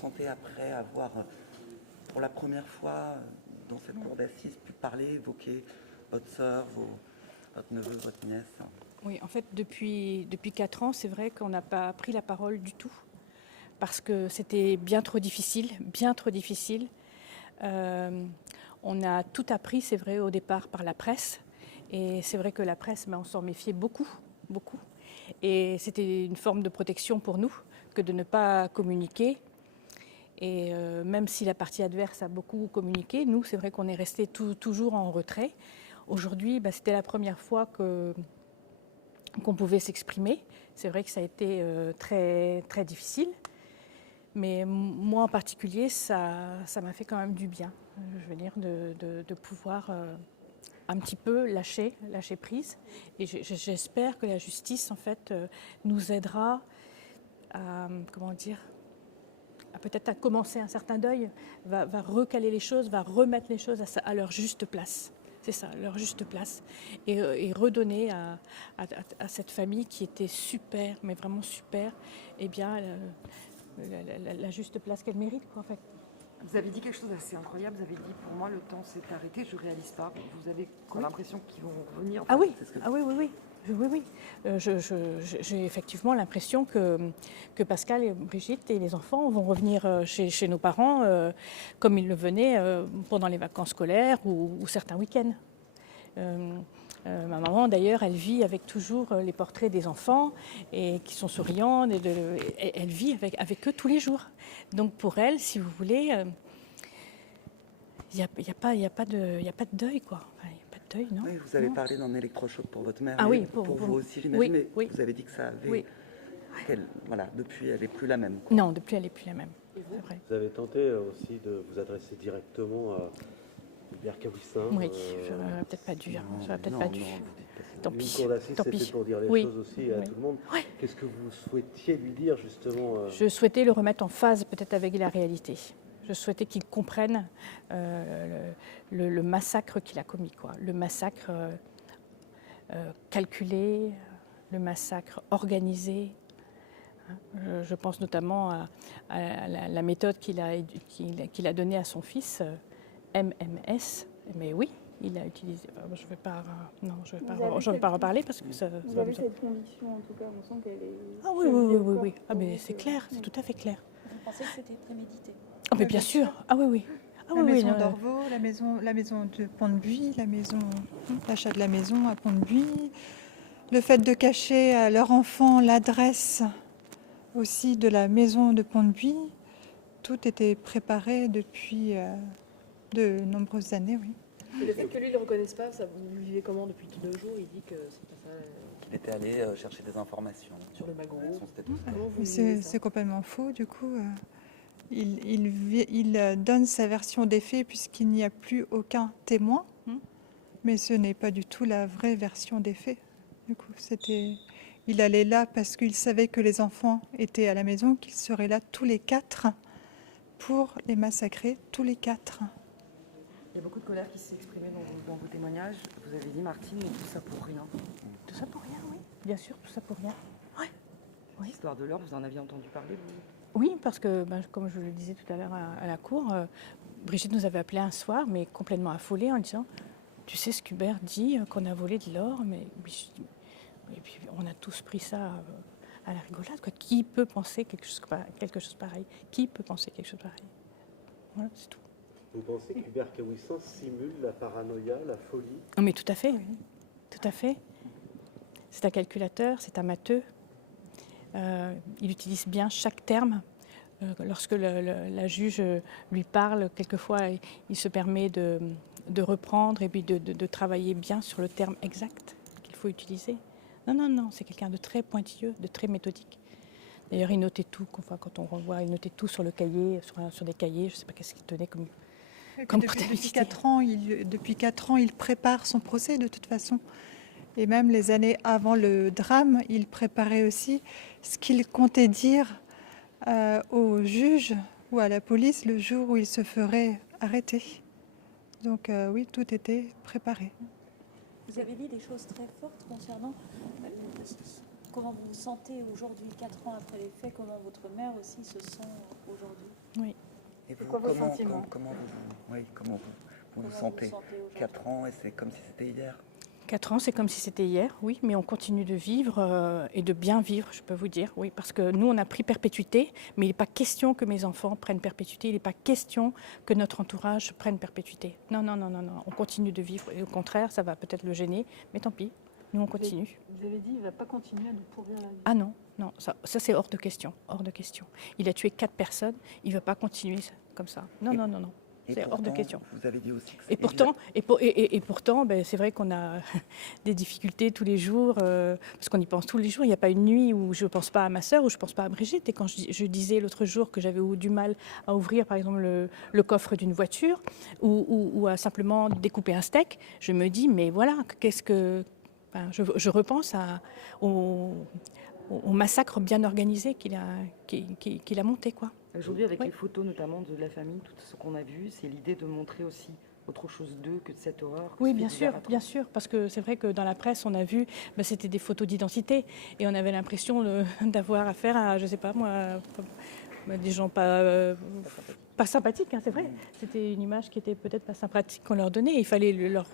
sentez après avoir, pour la première fois, dans cette cour d'assises, pu parler, évoquer votre sœur, votre neveu, votre nièce? Oui, en fait, depuis 4 ans, c'est vrai qu'on n'a pas pris la parole du tout, parce que c'était bien trop difficile, bien trop difficile. On a tout appris, c'est vrai, au départ par la presse. Et c'est vrai que la presse, on s'en méfiait beaucoup, beaucoup. Et c'était une forme de protection pour nous que de ne pas communiquer. Et même si la partie adverse a beaucoup communiqué, nous, c'est vrai qu'on est resté toujours en retrait. Aujourd'hui, c'était la première fois qu'on pouvait s'exprimer. C'est vrai que ça a été très, très difficile. Mais moi en particulier, ça m'a fait quand même du bien, je veux dire, de pouvoir un petit peu lâcher prise. Et j'espère que la justice, en fait, nous aidera à, comment dire, peut-être à commencer un certain deuil, va recaler les choses, va remettre les choses à leur juste place. C'est ça, leur juste place. Et redonner à cette famille qui était super, mais vraiment super, eh bien, la juste place qu'elle mérite, quoi, en fait. Vous avez dit quelque chose d'assez incroyable. Vous avez dit, pour moi, le temps s'est arrêté, je ne réalise pas. Vous avez l'impression qu'ils vont revenir. Ah oui, oui. Oui. J'ai effectivement l'impression que Pascal et Brigitte et les enfants vont revenir chez nos parents comme ils le venaient pendant les vacances scolaires ou certains week-ends. Ma maman, d'ailleurs, elle vit avec toujours les portraits des enfants et qui sont souriants. Elle vit avec eux tous les jours. Donc pour elle, si vous voulez, il n'y a pas de deuil, quoi. Enfin, il n'y a pas de deuil, non. Oui, vous avez parlé d'un électrochoc pour votre mère, ah, mais oui, pour vous aussi, j'imagine. Oui, oui. Vous avez dit que ça avait... Oui. Voilà, depuis, elle n'est plus la même, quoi. Non, depuis, elle n'est plus la même. C'est vrai. Vous avez tenté aussi de vous adresser directement à Hubert Kawissin. Oui, j'aurais peut-être pas dû. J'aurais peut-être pas dû. Tant pis. Une cour d'assises, Tant c'était pis. pour dire les choses aussi à tout le monde. Oui. Qu'est-ce que vous souhaitiez lui dire justement Je souhaitais le remettre en phase peut-être avec la réalité. Je souhaitais qu'il comprenne le massacre qu'il a commis, quoi. Le massacre calculé, le massacre organisé. Je pense notamment à la méthode qu'il a donnée à son fils, MMS. Mais oui, il a utilisé. Je ne vais pas, je vais pas reparler parce que ça. Vous avez cette conviction, en tout cas, on sent qu'elle est. Ah oui. Ah mais c'est clair, c'est tout à fait clair. Vous pensez que c'était prémédité? Ah mais bien sûr. Ah oui. La maison d'Orvaux, la maison de Pont-de-Buis, l'achat de la maison à Pont-de-Buis, le fait de cacher à leur enfant l'adresse aussi de la maison de Pont-de-Buis, tout était préparé depuis de nombreuses années, oui. Et le fait que lui ne le reconnaisse pas, ça, vous le vivez comment depuis 2 jours? Il dit que c'est pas ça. Qu'il était allé chercher des informations sur le Magro. Son statut. C'est complètement faux, du coup. Il donne sa version des faits puisqu'il n'y a plus aucun témoin, mais ce n'est pas du tout la vraie version des faits. Du coup, il allait là parce qu'il savait que les enfants étaient à la maison, qu'ils seraient là tous les 4 pour les massacrer, tous les 4. Il y a beaucoup de colère qui s'est exprimée dans vos témoignages. Vous avez dit, Martine, tout ça pour rien. Tout ça pour rien, oui. Bien sûr, tout ça pour rien. Oui. L'histoire de l'or, vous en aviez entendu parler, vous? Oui, parce que, comme je le disais tout à l'heure à la cour, Brigitte nous avait appelé un soir, mais complètement affolée, en disant « Tu sais ce qu'Hubert dit, qu'on a volé de l'or ?» Et puis on a tous pris ça à la rigolade, quoi. Qui peut penser quelque chose pareil? Qui peut penser quelque chose pareil? Voilà, c'est tout. Vous pensez qu'Hubert Kawissin simule la paranoïa, la folie? Mais tout à fait, oui. Tout à fait. C'est un calculateur, c'est un matheux. Il utilise bien chaque terme. Lorsque la juge lui parle, quelquefois, il se permet de reprendre et puis de travailler bien sur le terme exact qu'il faut utiliser. Non, c'est quelqu'un de très pointilleux, de très méthodique. D'ailleurs, il notait tout, quand on revoit, il notait tout sur le cahier, sur des cahiers, je ne sais pas qu'est-ce qu'il tenait comme depuis 4 ans, il prépare son procès de toute façon. Et même les années avant le drame, il préparait aussi ce qu'il comptait dire au juge ou à la police le jour où il se ferait arrêter. Donc oui, tout était préparé. Vous avez dit des choses très fortes concernant comment vous vous sentez aujourd'hui, 4 ans après les faits, comment votre mère aussi se sent aujourd'hui? Oui. Et vous, quoi vos sentiments comment vous vous sentez 4 ans et c'est comme si c'était hier. 4 ans, c'est comme si c'était hier, oui, mais on continue de vivre et de bien vivre, je peux vous dire, oui, parce que nous, on a pris perpétuité, mais il n'est pas question que mes enfants prennent perpétuité, il n'est pas question que notre entourage prenne perpétuité. Non, non, non, non, non, on continue de vivre, et au contraire, ça va peut-être le gêner, mais tant pis, nous, on continue. Vous avez dit qu'il ne va pas continuer à nous pourrir la vie. Ah non, non, ça c'est hors de question, hors de question. Il a tué 4 personnes, il ne va pas continuer comme ça. Non, non, non, non. Et C'est hors de pourtant, question. Vous avez dit aussi que Et pourtant, ben, c'est vrai qu'on a des difficultés tous les jours, parce qu'on y pense tous les jours. Il n'y a pas une nuit où je ne pense pas à ma sœur, où je ne pense pas à Brigitte. Et quand je disais l'autre jour que j'avais eu du mal à ouvrir, par exemple, le coffre d'une voiture, ou à simplement découper un steak, je me dis, mais voilà, qu'est-ce que... Enfin, je repense au massacre bien organisé qu'il a monté, quoi. Aujourd'hui, avec Oui. les photos notamment de la famille, tout ce qu'on a vu, c'est l'idée de montrer aussi autre chose d'eux que de cette horreur. que Oui, ce bien fait sûr, divers bien sûr, parce que c'est vrai que dans la presse, on a vu, c'était des photos d'identité, et on avait l'impression d'avoir affaire à, je sais pas moi, des gens pas sympathiques, hein, c'est vrai. C'était une image qui était peut-être pas sympathique qu'on leur donnait. Il fallait leur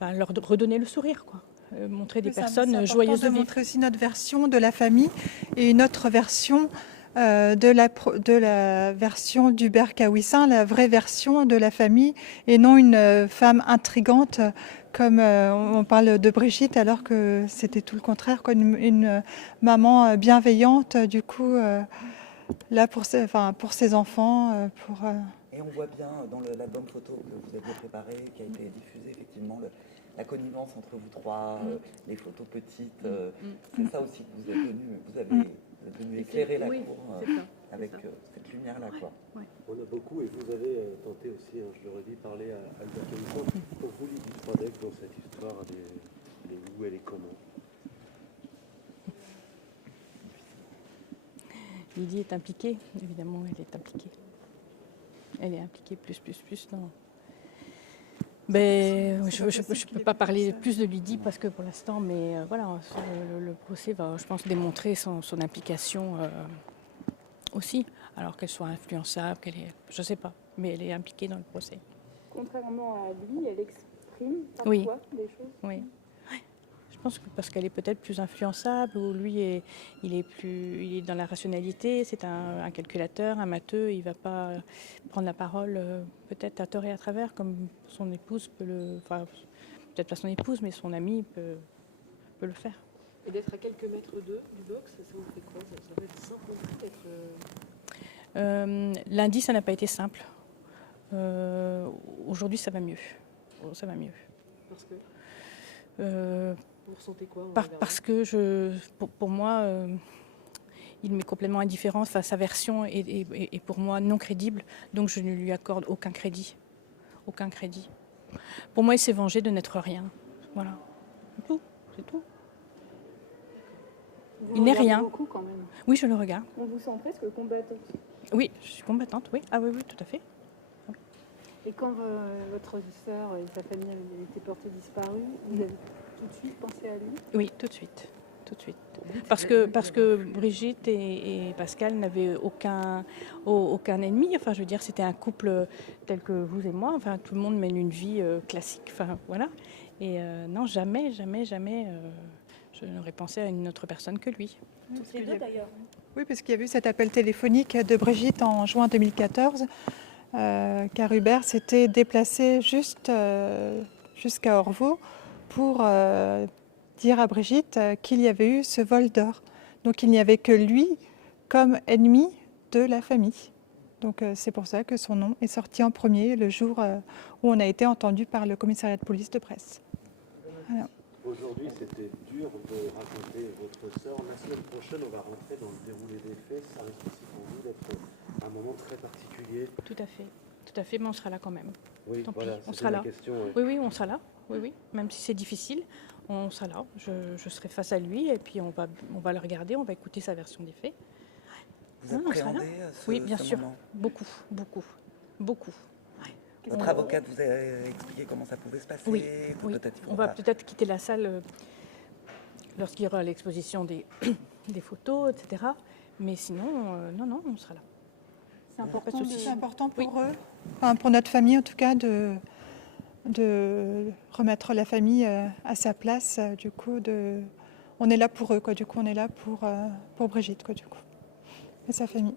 redonner le sourire, quoi. Montrer des Oui, c'est personnes important joyeuses de de vivre. montrer aussi notre version de la famille et une autre version de la version d'Hubert Kawissin, la vraie version de la famille, et non une femme intrigante comme on parle de Brigitte, alors que c'était tout le contraire, quoi, une maman bienveillante, du coup, là pour ses enfants. Et on voit bien dans l'album photo que vous aviez préparé, qui a été diffusé, effectivement, la connivence entre vous trois, les photos petites. C'est ça aussi que vous êtes venu éclairer la cour avec cette lumière-là, quoi. On a beaucoup, et vous avez tenté aussi, hein, je le redis, parler à Albert Camusson. Pour vous, Lydie Fradec, dans cette histoire, elle est où, elle est comment? Lydie est impliquée, évidemment, elle est impliquée. Elle est impliquée plus dans... Ben, je ne peux pas parler plus de Lydie parce que pour l'instant, mais voilà, le procès va, je pense, démontrer son implication aussi, alors qu'elle soit influençable, je ne sais pas, mais elle est impliquée dans le procès. Contrairement à lui, elle exprime parfois Oui. des choses. Oui. Je pense que parce qu'elle est peut-être plus influençable, ou lui, il est dans la rationalité, c'est un calculateur, un matheux, il ne va pas prendre la parole peut-être à tort et à travers, comme son épouse peut peut-être pas son épouse, mais son ami peut le faire. Et d'être à quelques mètres d'eux, du box, ça vous fait quoi? Ça va être simple d'être... Lundi, ça n'a pas été simple. Aujourd'hui, ça va mieux. Ça va mieux. Parce que vous ressentez quoi parce que pour moi, il m'est complètement indifférent. Enfin, sa version est pour moi non crédible, donc je ne lui accorde aucun crédit. Aucun crédit. Pour moi, il s'est vengé de n'être rien. Voilà. C'est tout. C'est tout. Vous Il n'est regardez rien. beaucoup quand même. Oui, je le regarde. On vous sent presque combattante. Oui, je suis combattante, oui. Ah oui, oui, tout à fait. Et quand votre sœur et sa famille avaient été portées disparues, vous avez tout de suite pensé à lui? Oui, tout de suite. Tout de suite. Parce que Brigitte et Pascal n'avaient aucun ennemi. Enfin, je veux dire, c'était un couple tel que vous et moi. Enfin, tout le monde mène une vie classique. Enfin, voilà. Et non, jamais, je n'aurais pensé à une autre personne que lui. Toutes les deux d'ailleurs. Oui, parce qu'il y a eu cet appel téléphonique de Brigitte en juin 2014, car Hubert s'était déplacé juste jusqu'à Orvaux pour dire à Brigitte qu'il y avait eu ce vol d'or. Donc il n'y avait que lui comme ennemi de la famille. Donc c'est pour ça que son nom est sorti en premier le jour où on a été entendu par le commissariat de police de Brest. Voilà. Aujourd'hui, c'était dur de raconter votre sœur. La semaine prochaine, on va rentrer dans le déroulé des faits. Ça risque aussi pour vous d'être un moment très particulier. Tout à fait. Tout à fait, mais on sera là quand même. Oui, Tant voilà, pis, on c'était sera ma là. question. Oui. Oui, oui, on sera là. Oui, oui. Même si c'est difficile, on sera là. Je serai face à lui et puis on va le regarder, on va écouter sa version des faits. Vous Non, on sera là. appréhendez Oui, bien ce sûr. moment? Beaucoup, beaucoup, beaucoup. Votre avocate vous a expliqué comment ça pouvait se passer? Oui, oui. Peut-être il On va faudra- peut-être quitter la salle lorsqu'il y aura l'exposition des photos, etc. Mais sinon, non, on sera là. C'est important. C'est important pour eux, enfin, pour notre famille en tout cas, de remettre la famille à sa place. Du coup, on est là pour eux, quoi. Du coup, on est là pour Brigitte, quoi, du coup, et sa famille.